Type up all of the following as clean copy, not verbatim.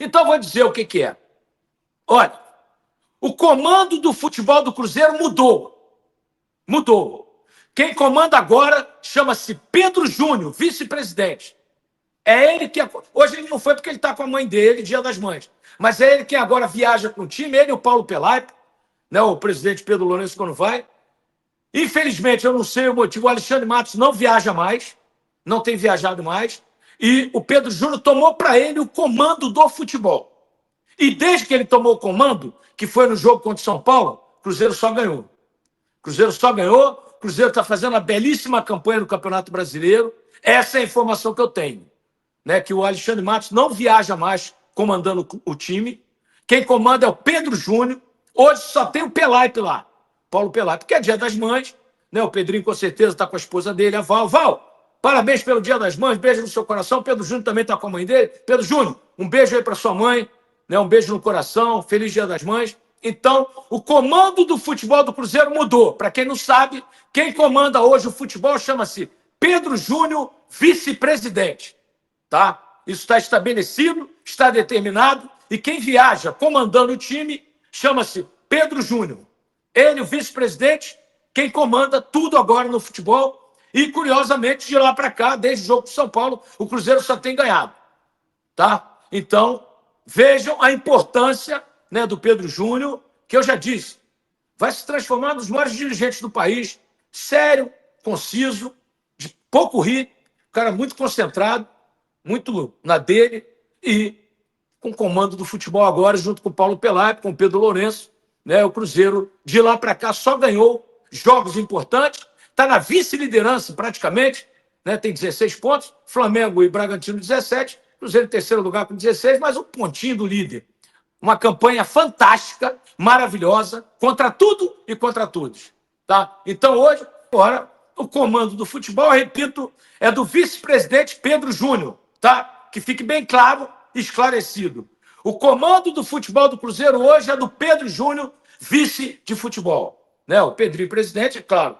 Então, eu vou dizer o que é. Olha, o comando do futebol do Cruzeiro mudou. Mudou. Quem comanda agora chama-se Pedro Júnior, vice-presidente. É ele que... Hoje ele não foi porque ele está com a mãe dele, Dia das Mães. Mas é ele quem agora viaja com o time, ele e o Paulo Pelaipe, né, o presidente Pedro Lourenço quando vai. Infelizmente, eu não sei o motivo, o Alexandre Matos não viaja mais, não tem viajado mais, e o Pedro Júnior tomou para ele o comando do futebol. E desde que ele tomou o comando, que foi no jogo contra o São Paulo, o Cruzeiro só ganhou. O Cruzeiro só ganhou, o Cruzeiro está fazendo uma belíssima campanha no Campeonato Brasileiro. Essa é a informação que eu tenho. Né, que o Alexandre Matos não viaja mais comandando o time. Quem comanda é o Pedro Júnior. Hoje só tem o Pelaipe lá, Paulo Pelaipe, porque é Dia das Mães. Né, o Pedrinho com certeza está com a esposa dele, a Val. Val, parabéns pelo Dia das Mães, beijo no seu coração. Pedro Júnior também está com a mãe dele. Pedro Júnior, um beijo aí para sua mãe, né, um beijo no coração, feliz Dia das Mães. Então, o comando do futebol do Cruzeiro mudou. Para quem não sabe, quem comanda hoje o futebol chama-se Pedro Júnior, vice-presidente. Tá? Isso está estabelecido, está determinado, e quem viaja comandando o time chama-se Pedro Júnior. Ele, o vice-presidente, quem comanda tudo agora no futebol, e curiosamente, de lá para cá, desde o jogo de São Paulo, o Cruzeiro só tem ganhado. Tá? Então, vejam a importância, né, do Pedro Júnior, que eu já disse, vai se transformar nos maiores dirigentes do país, sério, conciso, de pouco rir, cara muito concentrado, muito na dele, e com o comando do futebol agora, junto com o Paulo Pelaipe, com o Pedro Lourenço, né, o Cruzeiro, de lá para cá, só ganhou jogos importantes, está na vice-liderança praticamente, né, tem 16 pontos, Flamengo e Bragantino 17, Cruzeiro em terceiro lugar com 16, mas um pontinho do líder. Uma campanha fantástica, maravilhosa, contra tudo e contra todos. Tá? Então, hoje, agora, o comando do futebol, repito, é do vice-presidente Pedro Júnior. Tá? Que fique bem claro e esclarecido. O comando do futebol do Cruzeiro hoje é do Pedro Júnior, vice de futebol. Né? O Pedrinho, presidente, é claro,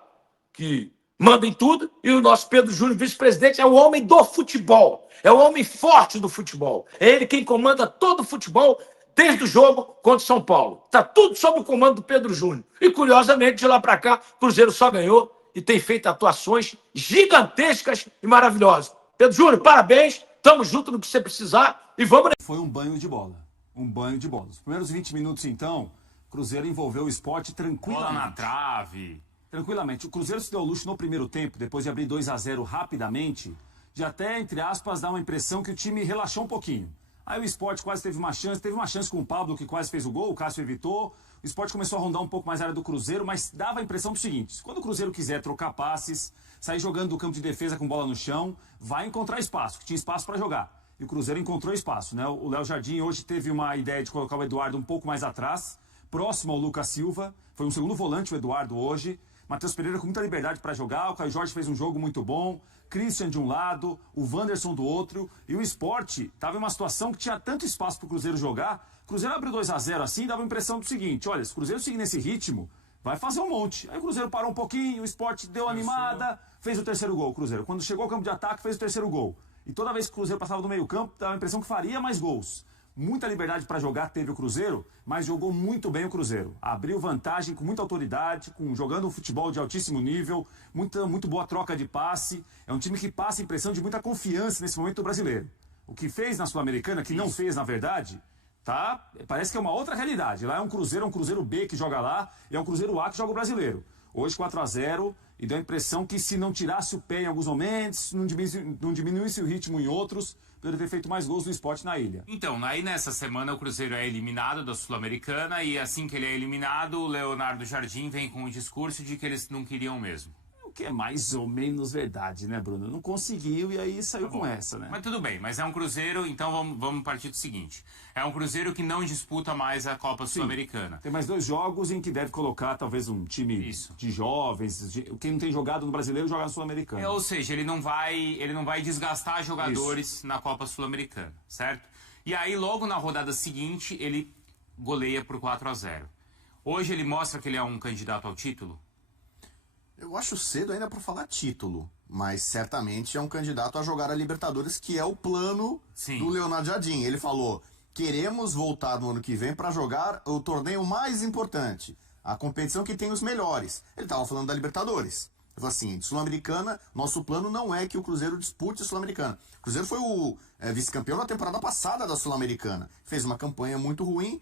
que manda em tudo, e o nosso Pedro Júnior, vice-presidente, é o homem do futebol, é o homem forte do futebol. É ele quem comanda todo o futebol desde o jogo contra o São Paulo. Está tudo sob o comando do Pedro Júnior. E, curiosamente, de lá para cá, o Cruzeiro só ganhou e tem feito atuações gigantescas e maravilhosas. Pedro Júnior, parabéns. Estamos juntos no que você precisar e vamos... Foi um banho de bola. Um banho de bola. Os primeiros 20 minutos, então, o Cruzeiro envolveu o Sport tranquilamente. Bola na trave. Tranquilamente. O Cruzeiro se deu luxo no primeiro tempo, depois de abrir 2-0 rapidamente, de até, entre aspas, dar uma impressão que o time relaxou um pouquinho. Aí o Sport quase teve uma chance com o Pablo, que quase fez o gol, o Cássio evitou. O Sport começou a rondar um pouco mais a área do Cruzeiro, mas dava a impressão do seguinte: quando o Cruzeiro quiser trocar passes, sair jogando do campo de defesa com bola no chão, vai encontrar espaço, que tinha espaço para jogar. E o Cruzeiro encontrou espaço, né? O Léo Jardim hoje teve uma ideia de colocar o Eduardo um pouco mais atrás, próximo ao Lucas Silva. Foi um segundo volante o Eduardo hoje. Matheus Pereira com muita liberdade para jogar, o Caio Jorge fez um jogo muito bom, Christian de um lado, o Wanderson do outro, e o Sport estava em uma situação que tinha tanto espaço para o Cruzeiro jogar. O Cruzeiro abriu 2-0 assim, dava a impressão do seguinte: olha, se o Cruzeiro seguir nesse ritmo, vai fazer um monte. Aí o Cruzeiro parou um pouquinho, o Sport deu uma animada, fez o terceiro gol, o Cruzeiro. Quando chegou ao campo de ataque, fez o terceiro gol. E toda vez que o Cruzeiro passava do meio campo, dava a impressão que faria mais gols. Muita liberdade para jogar teve o Cruzeiro, mas jogou muito bem o Cruzeiro. Abriu vantagem com muita autoridade, jogando um futebol de altíssimo nível, muito boa troca de passe. É um time que passa a impressão de muita confiança nesse momento do brasileiro. O que fez na Sul-Americana, que não fez na verdade, tá? Parece que é uma outra realidade. Lá é um Cruzeiro B que joga lá, e é um Cruzeiro A que joga o brasileiro. Hoje 4-0, e deu a impressão que se não tirasse o pé em alguns momentos, não diminuísse o ritmo em outros, poderia ter feito mais gols no Sport na ilha. Então, aí nessa semana o Cruzeiro é eliminado da Sul-Americana e assim que ele é eliminado, o Leonardo Jardim vem com o discurso de que eles não queriam mesmo. O que é mais ou menos verdade, né, Bruno? Não conseguiu e aí saiu com essa, né? Mas tudo bem, mas é um Cruzeiro, então vamos partir do seguinte. É um Cruzeiro que não disputa mais a Copa Sul-Americana. Tem mais 2 jogos em que deve colocar talvez um time de jovens, quem não tem jogado no Brasileiro joga na Sul-Americana. Ou seja, ele não vai desgastar jogadores na Copa Sul-Americana, certo? E aí logo na rodada seguinte ele goleia por 4-0. Hoje ele mostra que ele é um candidato ao título? Eu acho cedo ainda para falar título, mas certamente é um candidato a jogar a Libertadores, que é o plano do Leonardo Jardim. Ele falou, queremos voltar no ano que vem para jogar o torneio mais importante, a competição que tem os melhores. Ele estava falando da Libertadores. Ele falou assim, Sul-Americana, nosso plano não é que o Cruzeiro dispute a Sul-Americana. O Cruzeiro foi o vice-campeão na temporada passada da Sul-Americana. Fez uma campanha muito ruim,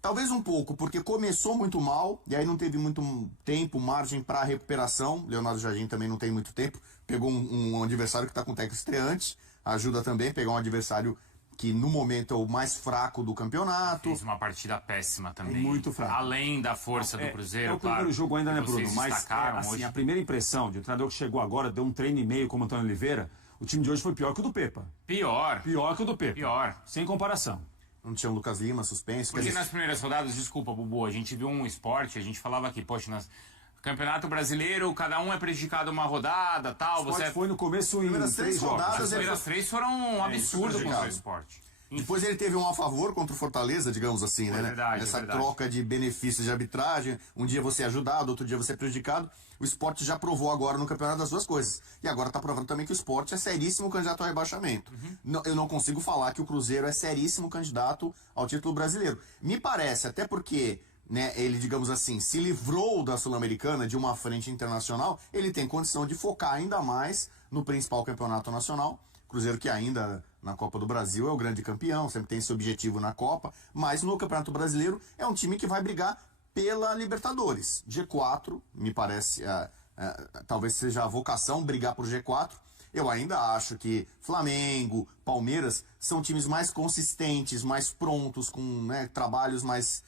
talvez um pouco, porque começou muito mal, e aí não teve muito tempo, margem para recuperação. Leonardo Jardim também não tem muito tempo. Pegou um adversário que está com técnico estreante, ajuda também a pegar um adversário que no momento é o mais fraco do campeonato. Fez uma partida péssima também. Muito fraco. Além da força do Cruzeiro, o primeiro jogo ainda, né, Bruno? Mas hoje. A primeira impressão de um treinador que chegou agora, deu um treino e meio como Antônio Oliveira, o time de hoje foi pior que o do Pepa. Pior. Pior que o do Pepa. Pior. Sem comparação. Não tinha o Lucas Lima suspenso. Porque nas primeiras rodadas, desculpa, Bubu, a gente viu um esporte, a gente falava aqui, poxa, Campeonato Brasileiro, cada um é prejudicado uma rodada, tal. O foi no começo em primeiras 3 rodadas. As primeiras 3 foram um absurdo contra o esporte. Depois ele teve um a favor contra o Fortaleza, digamos assim, né? Verdade, essa troca de benefícios de arbitragem, um dia você é ajudado, outro dia você é prejudicado. O esporte já provou agora no campeonato das duas coisas. E agora está provando também que o esporte é seríssimo candidato ao rebaixamento. Eu não consigo falar que o Cruzeiro é seríssimo candidato ao título brasileiro. Me parece, até porque, né, ele, digamos assim, se livrou da Sul-Americana, de uma frente internacional, ele tem condição de focar ainda mais no principal campeonato nacional. Cruzeiro que ainda na Copa do Brasil é o grande campeão, sempre tem esse objetivo na Copa, mas no Campeonato Brasileiro é um time que vai brigar pela Libertadores. G4, me parece, talvez seja a vocação brigar por G4. Eu ainda acho que Flamengo, Palmeiras são times mais consistentes, mais prontos, com, né, trabalhos mais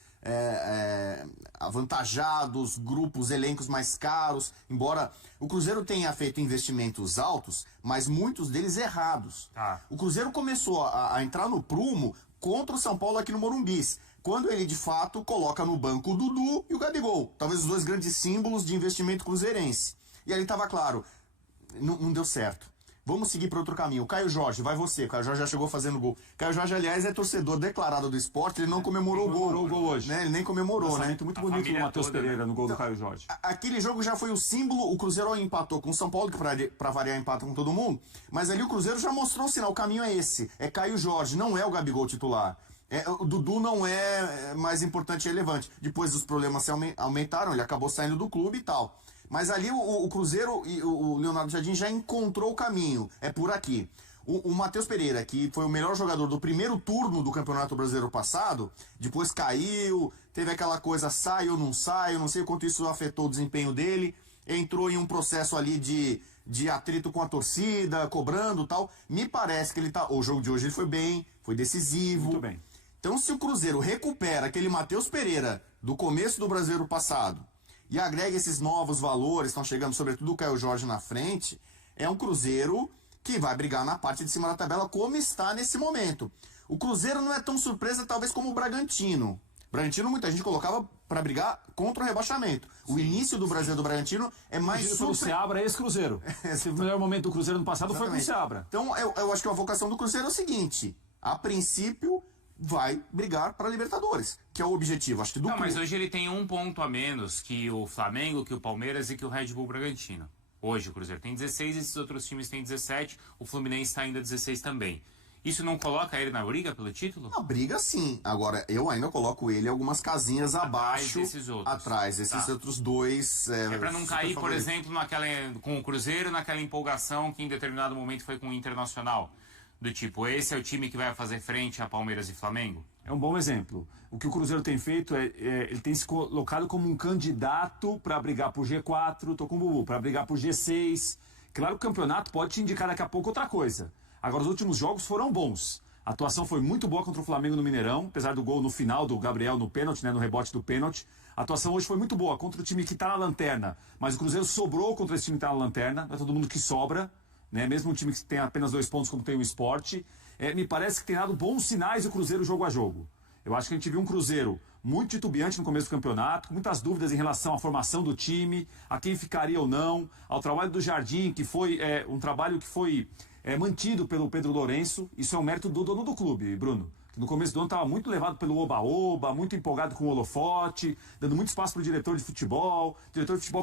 avantajados, grupos, elencos mais caros, embora o Cruzeiro tenha feito investimentos altos, mas muitos deles errados. O Cruzeiro começou a entrar no prumo contra o São Paulo aqui no Morumbi, quando ele de fato coloca no banco o Dudu e o Gabigol, talvez os dois grandes símbolos de investimento cruzeirense. E ali estava claro, não deu certo. Vamos seguir para outro caminho. O Caio Jorge, vai você. O Caio Jorge já chegou fazendo gol. Caio Jorge, aliás, é torcedor declarado do esporte. Ele não comemorou o gol hoje. Né? Ele nem comemorou, né? Muito bonito do Matheus Pereira no gol do Caio Jorge. Aquele jogo já foi o símbolo. O Cruzeiro empatou com o São Paulo, que para variar empata com todo mundo. Mas ali o Cruzeiro já mostrou o sinal. O caminho é esse. É Caio Jorge, não é o Gabigol titular. O Dudu não é mais importante e relevante. Depois os problemas se aumentaram, ele acabou saindo do clube e tal. Mas ali o Cruzeiro e o Leonardo Jardim já encontrou o caminho. É por aqui. O Matheus Pereira, que foi o melhor jogador do primeiro turno do Campeonato Brasileiro passado, depois caiu, teve aquela coisa, sai ou não sai, não sei o quanto isso afetou o desempenho dele, entrou em um processo ali de atrito com a torcida, cobrando e tal. Me parece que o jogo de hoje ele foi bem, foi decisivo. Muito bem. Então, se o Cruzeiro recupera aquele Matheus Pereira do começo do Brasileiro passado e agrega esses novos valores, estão chegando sobretudo o Caio Jorge na frente, é um Cruzeiro que vai brigar na parte de cima da tabela como está nesse momento. O Cruzeiro não é tão surpresa talvez como o Bragantino. O Bragantino muita gente colocava para brigar contra o rebaixamento. O início do Brasileiro do Bragantino é mais surpreendente. O Seabra é ex-Cruzeiro. O melhor momento do Cruzeiro no passado foi com o Seabra. Então eu acho que a vocação do Cruzeiro é o seguinte, a princípio vai brigar para a Libertadores, que é o objetivo, acho que do clube. Mas hoje ele tem um ponto a menos que o Flamengo, que o Palmeiras e que o Red Bull Bragantino. Hoje o Cruzeiro tem 16, esses outros times têm 17, o Fluminense está ainda 16 também. Isso não coloca ele na briga pelo título? Na briga sim, agora eu ainda coloco ele algumas casinhas abaixo, atrás desses outros dois. É para não cair, por exemplo, com o Cruzeiro, naquela empolgação que em determinado momento foi com o Internacional. Do tipo, esse é o time que vai fazer frente a Palmeiras e Flamengo? É um bom exemplo. O que o Cruzeiro tem feito ele tem se colocado como um candidato para brigar por G4, tô com o Bubu, para brigar por G6. Claro que o campeonato pode te indicar daqui a pouco outra coisa. Agora, os últimos jogos foram bons. A atuação foi muito boa contra o Flamengo no Mineirão, apesar do gol no final do Gabriel no pênalti, né, no rebote do pênalti. A atuação hoje foi muito boa contra o time que está na lanterna. Mas o Cruzeiro sobrou contra esse time que está na lanterna, não é todo mundo que sobra. Né? Mesmo um time que tem apenas 2 pontos como tem o Sport, me parece que tem dado bons sinais o Cruzeiro jogo a jogo. Eu acho que a gente viu um Cruzeiro muito titubeante no começo do campeonato, com muitas dúvidas em relação à formação do time, a quem ficaria ou não, ao trabalho do Jardim, que foi um trabalho que foi mantido pelo Pedro Lourenço. Isso é um mérito do dono do clube, Bruno. Que no começo do ano estava muito levado pelo oba-oba, muito empolgado com o holofote, dando muito espaço para o diretor de futebol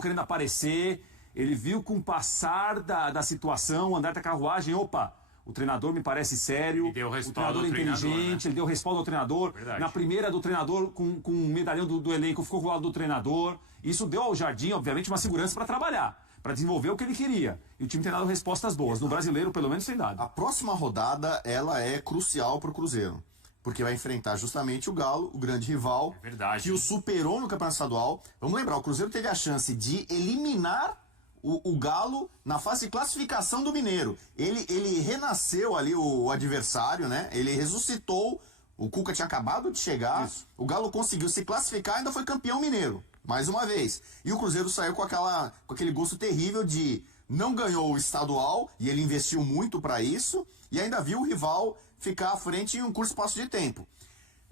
querendo aparecer. Ele viu com o passar da situação, andar da carruagem, opa, O treinador me parece sério, E deu o respaldo treinador ao treinador, inteligente, né? ele deu respaldo ao treinador. Verdade. Na primeira do treinador, com um medalhão do elenco, ficou do lado do treinador. Isso deu ao Jardim, obviamente, uma segurança para trabalhar, para desenvolver o que ele queria. E o time tem dado respostas boas. No brasileiro, pelo menos, tem dado. A próxima rodada, ela é crucial para o Cruzeiro. Porque vai enfrentar justamente o Galo, o grande rival, É verdade. que o superou no Campeonato Estadual. Vamos lembrar, o Cruzeiro teve a chance de eliminar o Galo na fase de classificação do Mineiro. Ele renasceu ali o adversário, né? Ele ressuscitou. O Cuca tinha acabado de chegar. Isso. O Galo conseguiu se classificar e ainda foi campeão mineiro. Mais uma vez. E o Cruzeiro saiu com aquele gosto terrível de não ganhou o estadual, e ele investiu muito para isso, e ainda viu o rival ficar à frente em um curto espaço de tempo.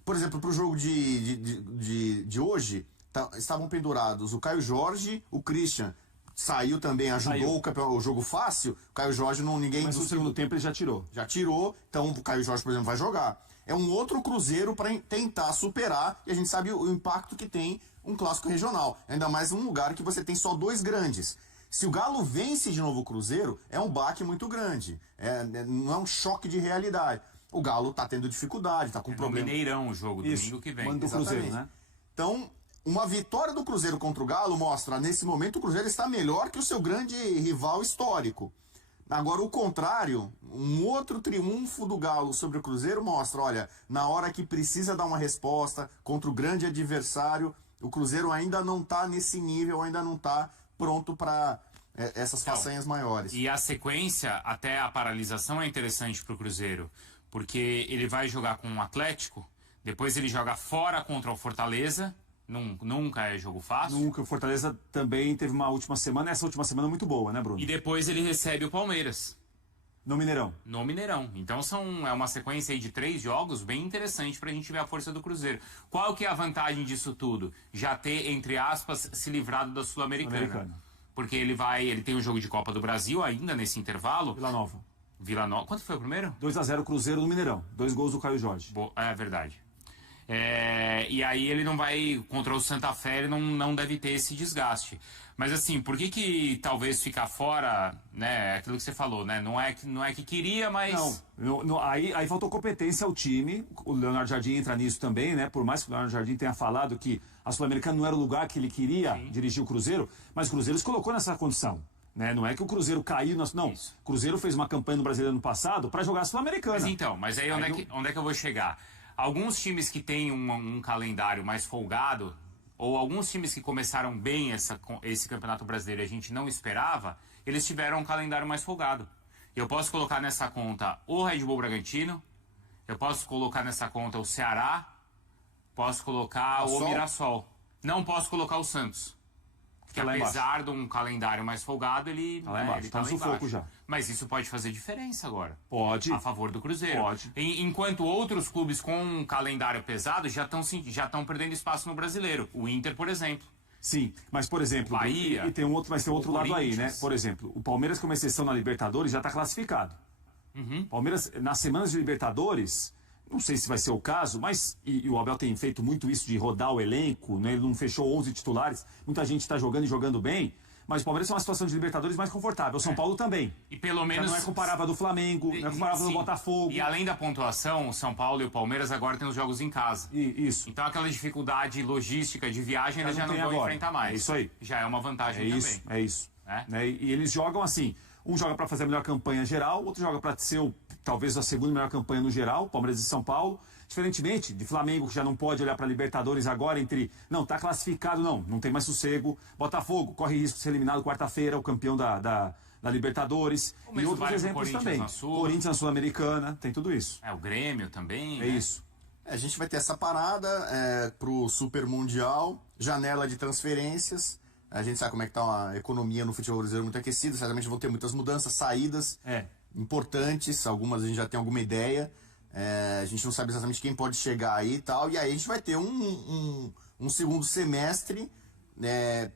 Por exemplo, para o jogo de hoje, estavam pendurados o Caio Jorge, o Christian saiu também, ajudou o jogo fácil. O Caio Jorge ninguém Mas no segundo tempo ele já tirou. já tirou, então o Caio Jorge, por exemplo, vai jogar. É um outro Cruzeiro para tentar superar, e a gente sabe o impacto que tem um clássico regional. Ainda mais num lugar que você tem só dois grandes. Se o Galo vence de novo o Cruzeiro, é um baque muito grande. Não é um choque de realidade. O Galo tá tendo dificuldade, tá com No problema. Mineirão o jogo, domingo que vem. Manda do Exatamente. Cruzeiro, né? Então, uma vitória do Cruzeiro contra o Galo mostra, nesse momento, o Cruzeiro está melhor que o seu grande rival histórico. Agora, o contrário, um outro triunfo do Galo sobre o Cruzeiro mostra, olha, na hora que precisa dar uma resposta contra o grande adversário, o Cruzeiro ainda não está nesse nível, ainda não está pronto para essas façanhas maiores. E a sequência, até a paralisação, é interessante para o Cruzeiro, porque ele vai jogar com o Atlético, depois ele joga fora contra o Fortaleza, nunca é jogo fácil, Nunca. O Fortaleza também teve uma última semana, essa última semana muito boa, né, Bruno? e depois ele recebe o Palmeiras, No Mineirão. no Mineirão. Então é uma sequência aí de 3 jogos bem interessante pra gente ver a força do Cruzeiro. Qual que é a vantagem disso tudo? Já ter, entre aspas, se livrado da Sul-Americana. Sul-Americana. Porque ele tem o jogo de Copa do Brasil ainda nesse intervalo. Vila Nova. Quanto foi o primeiro? 2-0 Cruzeiro no Mineirão. 2 gols do Caio Jorge. É verdade. E aí ele não vai, contra o Santa Fé, ele não deve ter esse desgaste. Mas assim, por que talvez ficar fora, né, aquilo que você falou, né, não é que queria, mas... Aí faltou competência ao time. O Leonardo Jardim entra nisso também, né? Por mais que o Leonardo Jardim tenha falado que a Sul-Americana não era o lugar que ele queria dirigir o Cruzeiro, mas o Cruzeiro se colocou nessa condição. Né? Não é que o Cruzeiro caiu... Não, Isso. o Cruzeiro fez uma campanha no Brasileiro ano passado para jogar a Sul-Americana. Mas aí onde é que eu vou chegar? Alguns times que têm um calendário mais folgado, ou alguns times que começaram bem esse Campeonato Brasileiro e a gente não esperava, eles tiveram um calendário mais folgado. Eu posso colocar nessa conta o Red Bull Bragantino, eu posso colocar nessa conta o Ceará, posso colocar o Mirassol. Não posso colocar o Santos. Que Tá lá apesar de um calendário mais folgado, ele Tá lá embaixo, ele tá no lá sufoco embaixo. já. Mas isso pode fazer diferença agora. Pode. A favor do Cruzeiro. Pode. Enquanto outros clubes com um calendário pesado já estão perdendo espaço no Brasileiro. O Inter, por exemplo. Sim, mas por exemplo, Bahia, e tem um outro, mas tem outro lado aí, né? Corinthians. Por exemplo, o Palmeiras, como exceção na Libertadores, já está classificado. Uhum. Palmeiras, nas semanas de Libertadores, não sei se vai ser o caso, mas e o Abel tem feito muito isso de rodar o elenco, né? Ele não fechou 11 titulares, muita gente está jogando e jogando bem, mas o Palmeiras é uma situação de Libertadores mais confortável. O São Paulo também. E pelo Já menos... não é comparável do Flamengo, não é comparável do Sim. Botafogo. E além da pontuação, o São Paulo e o Palmeiras agora têm os jogos em casa. Isso. Então aquela dificuldade logística de viagem eles já não tem vão agora. enfrentar mais. É isso aí. Já é uma vantagem também. É isso. É? Né? E eles jogam assim, um joga para fazer a melhor campanha geral, outro joga para ser talvez a segunda melhor campanha no geral, Palmeiras e São Paulo. Diferentemente de Flamengo, que já não pode olhar para Libertadores agora não, tá classificado, não tem mais sossego. Botafogo corre risco de ser eliminado quarta-feira, o campeão da Libertadores. O E mesmo outros vale pro exemplos Corinthians também. na Sul. Corinthians na Sul-Americana, tem tudo isso. O Grêmio também. É né? isso. A gente vai ter essa parada pro Super Mundial, janela de transferências. A gente sabe como é que tá a economia no futebol brasileiro muito aquecida, certamente vão ter muitas mudanças, saídas importantes, algumas a gente já tem alguma ideia. A gente não sabe exatamente quem pode chegar aí e tal, e aí a gente vai ter um segundo semestre,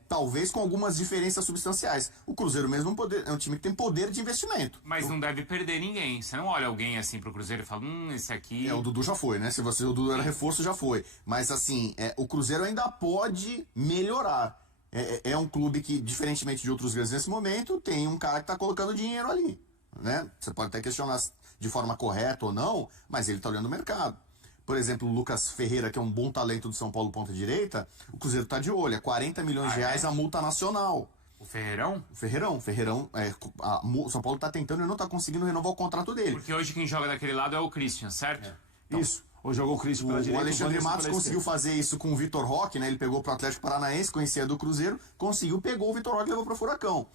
talvez com algumas diferenças substanciais. O Cruzeiro mesmo é um time que tem poder de investimento. Mas não deve perder ninguém. Você não olha alguém assim pro Cruzeiro e fala, esse aqui... O Dudu já foi, né? Se o Dudu era reforço, já foi. Mas assim, o Cruzeiro ainda pode melhorar. É um clube que, diferentemente de outros grandes nesse momento, tem um cara que tá colocando dinheiro ali, né? Você pode até questionar de forma correta ou não, mas ele está olhando o mercado. Por exemplo, o Lucas Ferreira, que é um bom talento do São Paulo ponta direita, o Cruzeiro está de olho, é 40 milhões de reais a multa nacional. O Ferreirão? O Ferreirão, o São Paulo está tentando e não está conseguindo renovar o contrato dele. Porque hoje quem joga daquele lado é o Christian, certo? Então, Isso. Hoje jogou o Christian pela direita. O Alexandre Wanderson Matos pela conseguiu esquerda. fazer isso com o Vitor Roque, né? Ele pegou pro Atlético Paranaense, conhecia do Cruzeiro, conseguiu, pegou o Vitor Roque e levou pro Furacão.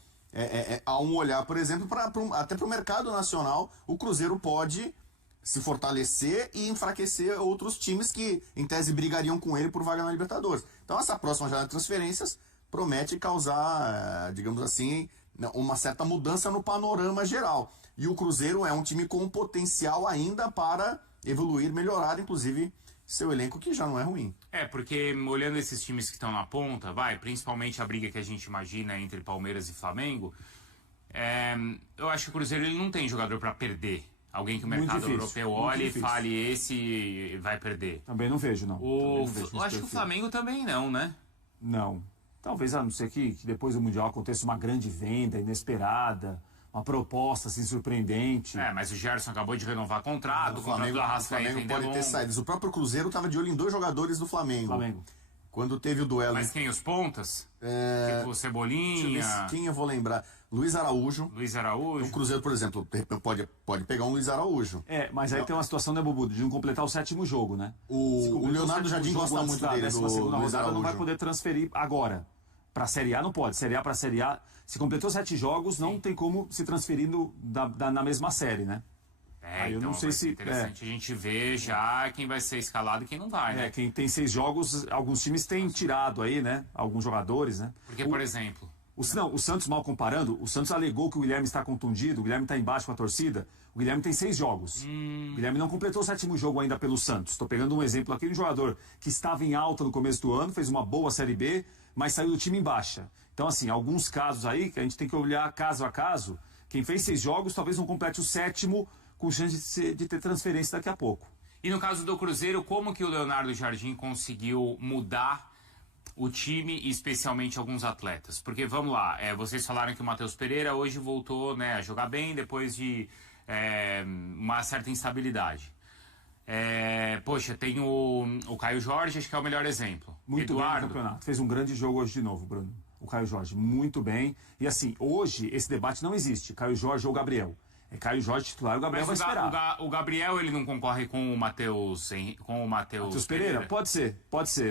Há um olhar, por exemplo, até pro mercado nacional, o Cruzeiro pode se fortalecer e enfraquecer outros times que, em tese, brigariam com ele por vaga na Libertadores. Então, essa próxima janela de transferências promete causar, digamos assim, uma certa mudança no panorama geral. E o Cruzeiro é um time com potencial ainda para evoluir, melhorar, inclusive, seu elenco, que já não é ruim. Porque olhando esses times que estão na ponta, principalmente a briga que a gente imagina entre Palmeiras e Flamengo, eu acho que o Cruzeiro ele não tem jogador para perder. Alguém que o mercado europeu olhe e fale, esse vai perder. Também não vejo, não. Eu acho que o Flamengo também não, né? Não. Talvez, a não ser que depois do Mundial aconteça uma grande venda inesperada, uma proposta assim surpreendente. Mas o Gerson acabou de renovar contrato, o contrato do Arrascaeta ainda pode ter longo. saídas. O próprio Cruzeiro estava de olho em 2 jogadores do Flamengo. Quando teve o duelo... Mas quem? Os pontas? Tipo Cebolinha... Quem eu vou lembrar? Luiz Araújo. O Cruzeiro, por exemplo, pode pegar um Luiz Araújo. Mas aí tem uma situação, né, Bubu, de não completar o 7º jogo, né? O Leonardo Jardim gosta muito dele, do Luiz Araújo. Não vai poder transferir agora. Pra Série A não pode. Série A pra Série A, se completou 7 jogos, não tem como se transferir na mesma série, né? Eu então não sei se interessante a gente ver já quem vai ser escalado e quem não vai, né? Quem tem 6 jogos, alguns times têm tirado aí, né? Alguns jogadores, né? Porque, por exemplo... O Santos, mal comparando, o Santos alegou que o Guilherme está contundido, o Guilherme está embaixo com a torcida. O Guilherme tem 6 jogos. O Guilherme não completou o 7º jogo ainda pelo Santos. Estou pegando um exemplo aqui de um jogador que estava em alta no começo do ano, fez uma boa Série B, mas saiu do time em baixa. Então, assim, alguns casos aí que a gente tem que olhar caso a caso. Quem fez 6 jogos talvez não complete o 7º, com chance de ter transferência daqui a pouco. E no caso do Cruzeiro, como que o Leonardo Jardim conseguiu mudar o time e especialmente alguns atletas? Porque, vamos lá, vocês falaram que o Matheus Pereira hoje voltou, né, a jogar bem depois de uma certa instabilidade. Tem o Caio Jorge, acho que é o melhor exemplo. Muito Eduardo. bem no campeonato. Fez um grande jogo hoje de novo, Bruno. O Caio Jorge, muito bem. E assim, hoje esse debate não existe. Caio Jorge ou Gabriel. É Caio Jorge titular, o Gabriel vai esperar. O Gabriel, ele não concorre com o Matheus Pereira? Pode ser.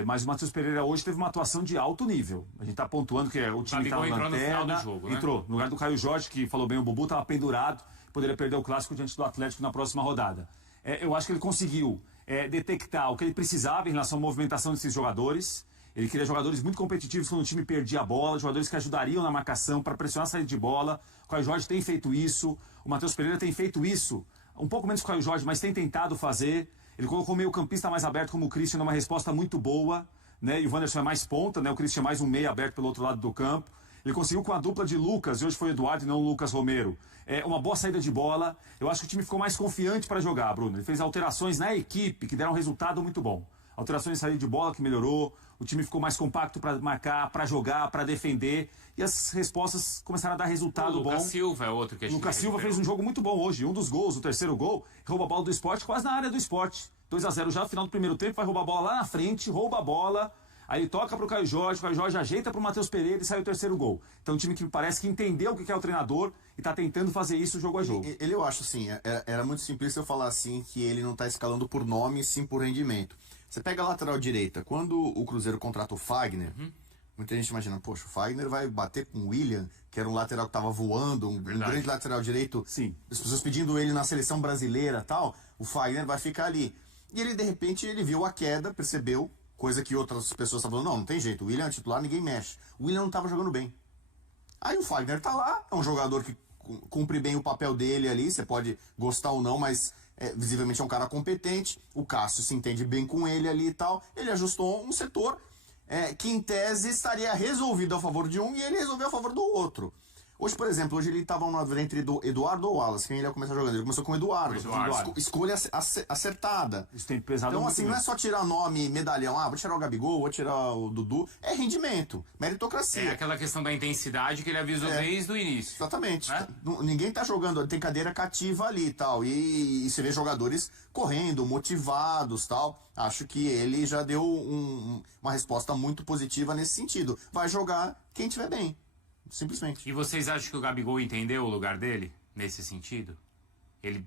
Mas o Matheus Pereira hoje teve uma atuação de alto nível. A gente tá pontuando que o time tá na lanterna. No final do jogo, né? Entrou. No lugar do Caio Jorge, que falou bem o Bubu, tava pendurado. Poderia perder o clássico diante do Atlético na próxima rodada. Eu acho que ele conseguiu detectar o que ele precisava em relação à movimentação desses jogadores. Ele queria jogadores muito competitivos quando o time perdia a bola, jogadores que ajudariam na marcação para pressionar a saída de bola. O Caio Jorge tem feito isso, o Matheus Pereira tem feito isso, um pouco menos que o Caio Jorge, mas tem tentado fazer. Ele colocou o meio-campista mais aberto como o Christian, numa resposta muito boa, né? E o Wanderson é mais ponta, né? O Christian é mais um meio aberto pelo outro lado do campo. Ele conseguiu com a dupla de Lucas, e hoje foi o Eduardo e não o Lucas Romero. Uma boa saída de bola. Eu acho que o time ficou mais confiante para jogar, Bruno. Ele fez alterações na equipe que deram um resultado muito bom. Alterações de saída de bola que melhorou, o time ficou mais compacto para marcar, para jogar, para defender, e as respostas começaram a dar resultado bom. O Lucas Silva é outro que a gente Lucas Silva fez um jogo muito bom hoje, um dos gols, o terceiro gol, rouba a bola do Sport, quase na área do Sport. 2-0 já no final do primeiro tempo, vai roubar a bola lá na frente, rouba a bola, aí ele toca pro Caio Jorge ajeita pro Matheus Pereira e sai o terceiro gol. Então um time que parece que entendeu o que é o treinador e tá tentando fazer isso jogo a jogo. Eu acho assim, era muito simples eu falar assim que ele não tá escalando por nome, sim por rendimento. Você pega a lateral direita, quando o Cruzeiro contrata o Fagner, muita gente imagina, poxa, o Fagner vai bater com o William, que era um lateral que estava voando, um grande lateral direito. Sim. As pessoas pedindo ele na seleção brasileira e tal, o Fagner vai ficar ali. E ele, de repente, ele viu a queda, percebeu, coisa que outras pessoas estavam falando, não tem jeito, o William é titular, ninguém mexe. O William não estava jogando bem. Aí o Fagner tá lá, é um jogador que cumpre bem o papel dele ali, você pode gostar ou não, mas... visivelmente é um cara competente, o Cássio se entende bem com ele ali e tal, ele ajustou um setor que em tese estaria resolvido a favor de um e ele resolveu a favor do outro. Hoje, por exemplo, hoje ele estava na dúvida entre Eduardo ou Wallace. Quem ele ia começar jogando? Ele começou com o Eduardo. Escolha acertada. Isso tem pesado Então, muito assim, mesmo. não é só tirar nome, medalhão. Vou tirar o Gabigol, vou tirar o Dudu. É rendimento, meritocracia. É aquela questão da intensidade que ele avisou desde o início. Exatamente. Né? Ninguém tá jogando, tem cadeira cativa ali e tal. E você vê jogadores correndo, motivados tal. Acho que ele já deu uma resposta muito positiva nesse sentido. Vai jogar quem tiver bem. Simplesmente. E vocês acham que o Gabigol entendeu o lugar dele nesse sentido? Ele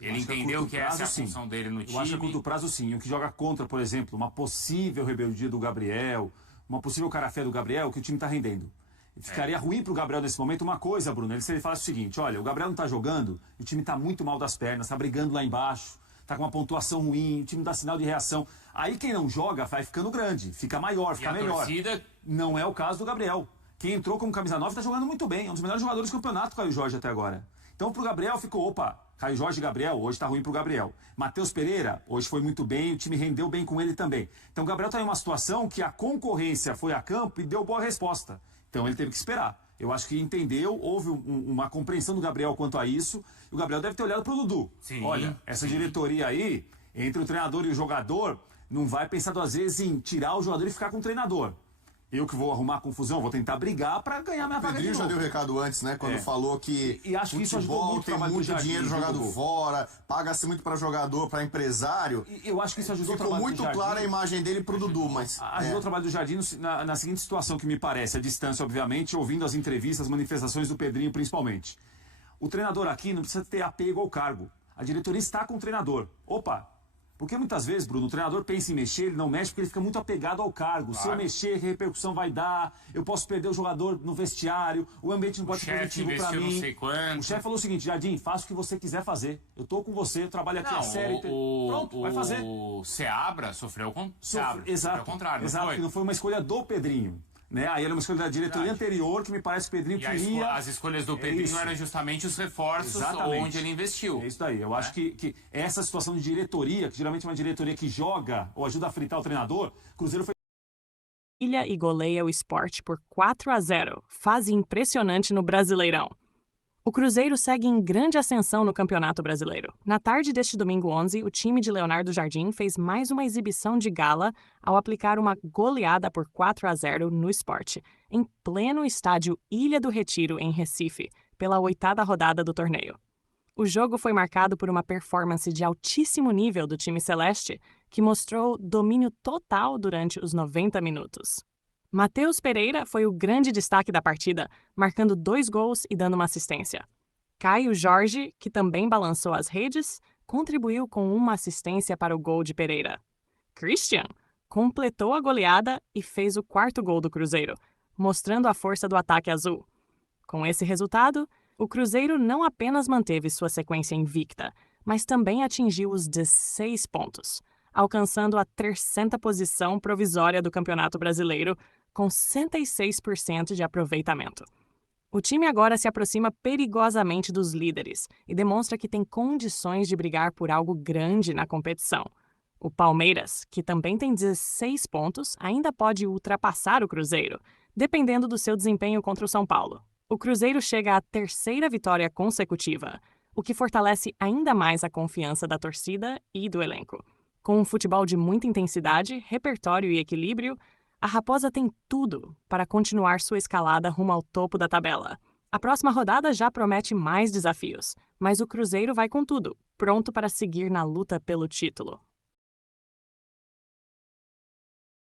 entendeu que essa é a função dele no time? Eu acho que a curto prazo, sim. O que joga contra, por exemplo, uma possível rebeldia do Gabriel, uma possível cara-fé do Gabriel, que o time está rendendo. Ficaria ruim para o Gabriel nesse momento uma coisa, Bruno, se ele falasse o seguinte, olha, o Gabriel não está jogando, o time está muito mal das pernas, está brigando lá embaixo, está com uma pontuação ruim, o time dá sinal de reação. Aí quem não joga vai ficando grande, fica maior, fica melhor. Torcida... Não é o caso do Gabriel. Quem entrou como camisa 9 está jogando muito bem. É um dos melhores jogadores do campeonato, Caio Jorge, até agora. Então, pro Gabriel, ficou, opa, Caio Jorge e Gabriel, hoje tá ruim pro Gabriel. Matheus Pereira, hoje foi muito bem, o time rendeu bem com ele também. Então, o Gabriel tá em uma situação que a concorrência foi a campo e deu boa resposta. Então, ele teve que esperar. Eu acho que entendeu, houve uma compreensão do Gabriel quanto a isso. E o Gabriel deve ter olhado pro Dudu. Sim, olha, essa diretoria aí, entre o treinador e o jogador, não vai pensar duas vezes em tirar o jogador e ficar com o treinador. Eu que vou arrumar confusão, vou tentar brigar para ganhar minha vaga de novo. O Pedrinho já deu recado antes, né? Quando falou que e acho que isso ajudou muito tem muito dinheiro jogado fora, paga-se muito para jogador, para empresário. E eu acho que isso ajudou o trabalho do Jardim. Ficou muito clara a imagem dele pro Dudu, mas... Ajudou o trabalho do Jardim na seguinte situação que me parece, a distância, obviamente, ouvindo as entrevistas, as manifestações do Pedrinho, principalmente. O treinador aqui não precisa ter apego ao cargo. A diretoria está com o treinador. Opa! Porque muitas vezes, Bruno, o treinador pensa em mexer, ele não mexe porque ele fica muito apegado ao cargo. Claro. Se eu mexer, que repercussão vai dar? Eu posso perder o jogador no vestiário, o ambiente não pode ser positivo para mim. Não sei quanto. O chefe falou o seguinte, Jardim, faça o que você quiser fazer. Eu tô com você, eu trabalho aqui a série. Pronto, vai fazer. O Seabra sofreu com Exato, ao contrário, exato, não foi? Que não foi uma escolha do Pedrinho. Né? Aí era uma escolha da diretoria anterior, que me parece que o Pedrinho queria... As escolhas do Pedrinho eram justamente os reforços onde ele investiu. É isso daí. Eu acho que essa situação de diretoria, que geralmente é uma diretoria que joga ou ajuda a fritar o treinador, Cruzeiro foi... Ilha e goleia o Sport por 4-0. Fase impressionante no Brasileirão. O Cruzeiro segue em grande ascensão no Campeonato Brasileiro. Na tarde deste domingo 11, o time de Leonardo Jardim fez mais uma exibição de gala ao aplicar uma goleada por 4-0 no Sport, em pleno estádio Ilha do Retiro, em Recife, pela 8ª rodada do torneio. O jogo foi marcado por uma performance de altíssimo nível do time celeste, que mostrou domínio total durante os 90 minutos. Matheus Pereira foi o grande destaque da partida, marcando 2 gols e dando uma assistência. Caio Jorge, que também balançou as redes, contribuiu com uma assistência para o gol de Pereira. Christian completou a goleada e fez o 4º gol do Cruzeiro, mostrando a força do ataque azul. Com esse resultado, o Cruzeiro não apenas manteve sua sequência invicta, mas também atingiu os 16 pontos, alcançando a 3ª posição provisória do Campeonato Brasileiro, com 106% de aproveitamento. O time agora se aproxima perigosamente dos líderes e demonstra que tem condições de brigar por algo grande na competição. O Palmeiras, que também tem 16 pontos, ainda pode ultrapassar o Cruzeiro, dependendo do seu desempenho contra o São Paulo. O Cruzeiro chega à 3ª vitória consecutiva, o que fortalece ainda mais a confiança da torcida e do elenco. Com um futebol de muita intensidade, repertório e equilíbrio, a Raposa tem tudo para continuar sua escalada rumo ao topo da tabela. A próxima rodada já promete mais desafios, mas o Cruzeiro vai com tudo, pronto para seguir na luta pelo título.